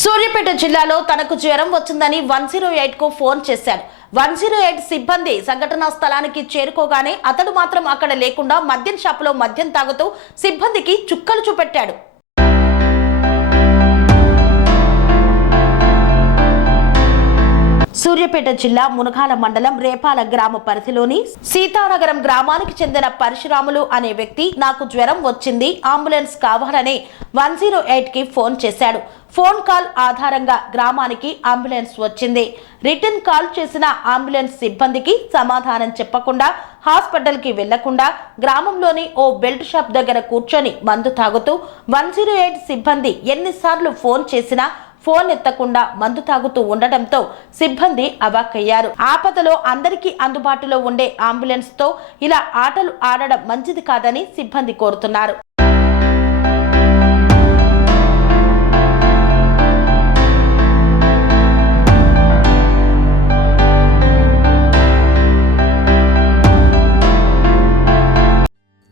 సూర్యాపేట జిల్లాలో తనకు జ్వరం వచ్చిందని వన్ జీరో ఎయిట్కు ఫోన్ చేశాడు వన్ జీరో ఎయిట్ సిబ్బంది సంఘటనా స్థలానికి చేరుకోగానే అతడు మాత్రం అక్కడ లేకుండా మద్యం షాపులో మద్యం తాగుతూ సిబ్బందికి చుక్కలు చూపెట్టాడు. సూర్యాపేట జిల్లా మునగాల మండలం రేపాల గ్రామ పరిధిలోని సీతానగరం గ్రామానికి చెందిన పరశురాములు అనే వ్యక్తి నాకు జ్వరం వచ్చింది. అంబులెన్స్ కావాలని వన్ జీరో ఎయిట్కి ఫోన్ చేశాడు. ఫోన్ కాల్ ఆధారంగా గ్రామానికి అంబులెన్స్ వచ్చింది. రిటర్న్ కాల్ చేసిన అంబులెన్స్ సిబ్బందికి సమాధానం చెప్పకుండా హాస్పిటల్కి వెళ్ళకుండా గ్రామంలోని ఓ బెల్ట్ షాప్ దగ్గర కూర్చొని మందు తాగుతూ వన్ జీరో ఎయిట్ సిబ్బంది ఎన్నిసార్లు ఫోన్ చేసినా ఫోన్ ఎత్తకుండా మందు తాగుతూ ఉండటంతో సిబ్బంది అవాక్కయ్యారు. ఆపదలో అందరికీ అందుబాటులో ఉండే అంబులెన్స్తో ఇలా ఆటలు ఆడడం మంచిది కాదని సిబ్బంది కోరుతున్నారు.